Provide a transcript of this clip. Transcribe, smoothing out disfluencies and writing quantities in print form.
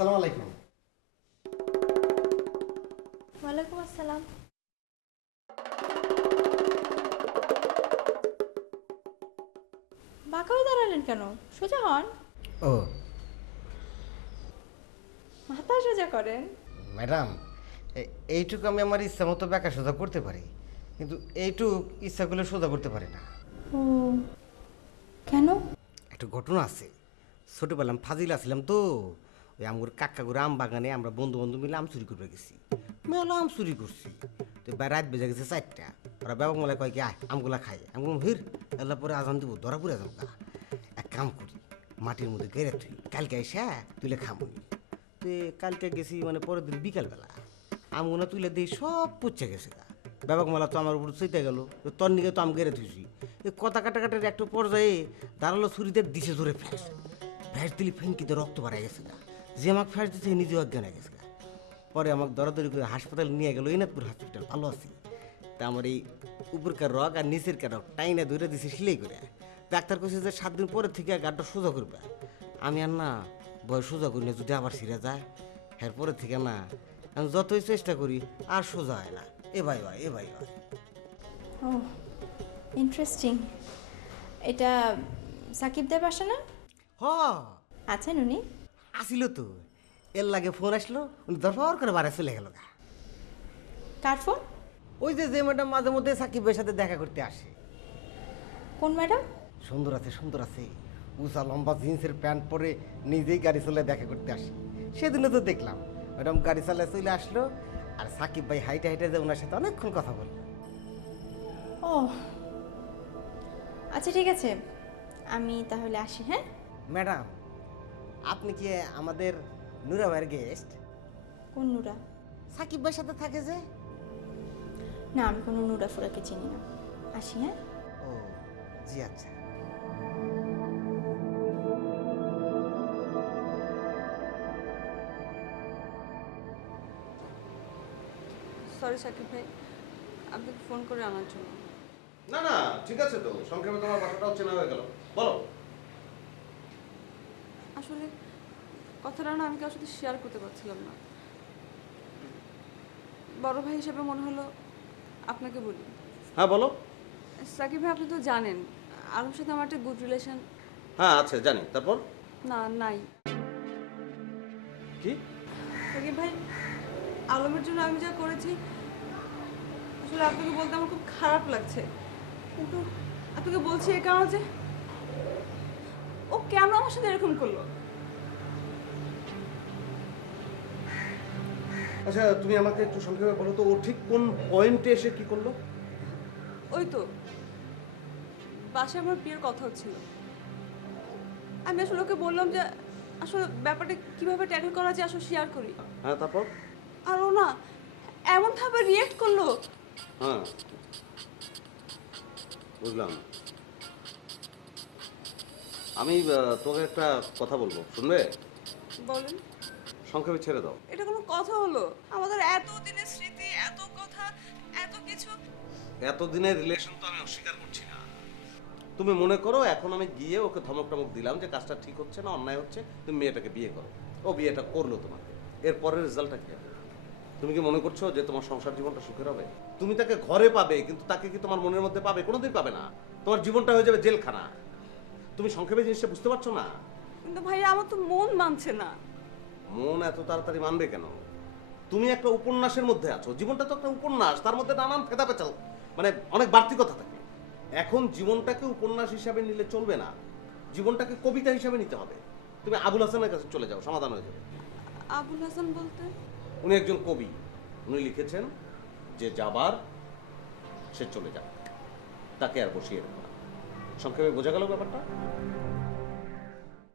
আসসালামু আলাইকুম। ওয়ালাইকুম আসসালাম। বাঁকা হয়ে দাঁড়ালেন কেন? সোজা হন। ও মাথা সোজা করেন। ম্যাডাম, এইটুকু আমি আমার ইচ্ছা মতো বেকা সোজা করতে পারি, কিন্তু এইটুক ইচ্ছা করলে সোজা করতে পারি না। ও কেন? একটু ঘটনা আছে। ছোটবেলা আমি ফাজিল আসছিলাম তো, ওই আমগুর কাকাগুর আম বাগানে আমরা বন্ধু বন্ধু মিলে আম চুরি করতে গেছি। মেলা আম চুরি করছি। তো রাত বেজে গেছে 4টা। ওরা ব্যাপক মেলায় কয় কি আয় আমগুলা খাই। আমি বললাম হির এল্লা পরে আজান দিব, ধরা পড়ে যাবো গা। এক কাম করি, মাটির মধ্যে গেড়ে তুই কালকে এসে তুলে খামুনি। তো কালকে গেছি মানে পরের দিন বিকালবেলা আমগুলো তুলে দিই সব পুচ্ছে গেছে গা। ব্যাপক মেলা তো আমার উপর চইতে গেল, তোর নিকে তো আম গেড়ে থুইছি। এই কথা কাটাকাটির একটু পর্যায়ে দাঁড়ালো ছুরিতে দিছে ধরে ফ্যাস ফ্যাস দিলি ফেঙ্কিতে রক্ত বাড়াই গেছে গা। যে আমাকে ফ্যাস দিচ্ছে নিজে অজ্ঞান হয়ে গেছে গা। পরে আমাকে দরাদরি করে হাসপাতালে নিয়ে গেল, ইনাদপুর হসপিটাল, ভালো আছি। তা আমার এই উপরকার রগ আর নিচের রগ টাইনা ধরে দিছে সিলাই করে। ডাক্তার কইছে যে 7 দিন পরে থেকে গাড়টা সোজা করবে। আমি আর না বয়স সোজা করি না, যদি আবার ছিঁড়ে যায় এরপরে থেকে না আমি যতই চেষ্টা করি আর সোজা হয় না। এ ভাই ভাই, এ ভাই ভাই। ও ইন্টারেস্টিং। এটা সাকিবদের বাসা না? হ আছেন উনি? আসিল তো, এর লাগে ফোন আসলো, উনি দরবার করে বাড়ি চলে গেল গা। কার ফোন? ওই যে ম্যাডাম মাঝে মধ্যে সাকিবের সাথে দেখা করতে আসে। কোন ম্যাডাম? সুন্দর আছে, সুন্দর আছে, উঁচা লম্বা জিন্সের প্যান্ট পরে নিজেই গাড়ি চালায় দেখা করতে আসে। সেদিনও তো দেখলাম ম্যাডাম গাড়ি চালায় চলে আসলো, আর সাকিব ভাই হাইটে হাইটে যে ওনার সাথে অনেকক্ষণ কথা বললো। ও আচ্ছা ঠিক আছে, আমি তাহলে আসি। হ্যাঁ ম্যাডাম, আপনি কি আমাদের নুরা ভাইয়ের গেস্ট? কোন নুরা? সাকিব ভাইয়ের সাথে থাকে যে। না, আমি কোনো নুরা ফুরাকে চিনি না। আসি। হ্যাঁ ও জি আচ্ছা। সরি সাকিব ভাই, আপনাকে ফোন করে আনার জন্য। না না ঠিক আছে, তো সংক্ষেপে তোমার বাসাটাও চেনা হয়ে গেল, বলো। আসলে কথাটা না আমি কারোর সাথে শেয়ার করতে পারছিলাম না। বড় ভাই হিসেবে মনে হলো আপনাকে বলি। হ্যাঁ বলো। সাকিব ভাই, আপনি তো জানেন আলমের সাথে আমার একটা গুড রিলেশন। হ্যাঁ আছে জানি, তারপর না নাই। কি? সাকিব ভাই, আলমের জন্য আমি যা করেছি আসলে আপনাকে বলতে আমার খুব খারাপ লাগছে, কিন্তু আপনাকে বলছি এই কারণে যে ও কেন আমার সাথে এরকম করলো। আচ্ছা তুমি আমাকে একটু সংক্ষেপে বলো তো, ও ঠিক কোন পয়েন্টে এসে কি করলো? ওই তো বাসায় আমার বিয়ের কথা হচ্ছিল, আমি আসলে ওকে বললাম যে আসলে ব্যাপারটা কিভাবে ট্যাকল করা যায় আসলে শেয়ার করি। হ্যাঁ তারপর? আর ও না এমনভাবে রিয়েক্ট করলো। হ্যাঁ বুঝলাম। আমি তোকে একটা কথা বলবো, শুনবে? বলেন। সংক্ষেপে ছেড়ে দাও। এটা কোনো কথা হলো? আমাদের এত দিনের স্মৃতি, এত কথা, এত কিছু। এতদিনের রিলেশন তো আমি অস্বীকার করছি না। তুমি মনে করো এখন আমি গিয়ে ওকে ধমক টমক দিলাম যে কাজটা ঠিক হচ্ছে না, অন্যায় হচ্ছে, তুমি মেয়েটাকে বিয়ে করো। ও বিয়েটা করলো তোমাকে, এর পরের রেজাল্টটা কি হবে? তুমি কি মনে করছো যে তোমার সংসার জীবনটা সুখের হবে? তুমি তাকে ঘরে পাবে, কিন্তু তাকে কি তোমার মনের মধ্যে পাবে? কোনোদিন পাবে না। তোমার জীবনটা হয়ে যাবে জেলখানা। তুমি সংক্ষেপে জিনিসটা বুঝতে পারছো না? কিন্তু ভাইয়া আমার তো মন মানছে না। মন এত তাড়াতাড়ি মানবে কেন? তুমি একটা উপন্যাসের মধ্যে আছো, জীবনটা তো একটা উপন্যাস, তার মধ্যে নানান ফেদা পেঁচাল, মানে অনেক বাড়তি কথা থাকে। এখন জীবনটাকে উপন্যাস হিসাবে নিলে চলবে না, জীবনটাকে কবিতা হিসাবে নিতে হবে। তুমি আবুল হাসানের কাছে চলে যাও, সমাধান হয়ে যাবে। আবুল হাসান বলতে? উনি একজন কবি, উনি লিখেছেন যে যাবার সে চলে যাবে, তাকে আর বসিয়ে রেখো না। সংক্ষেপে বোঝা গেল ব্যাপারটা?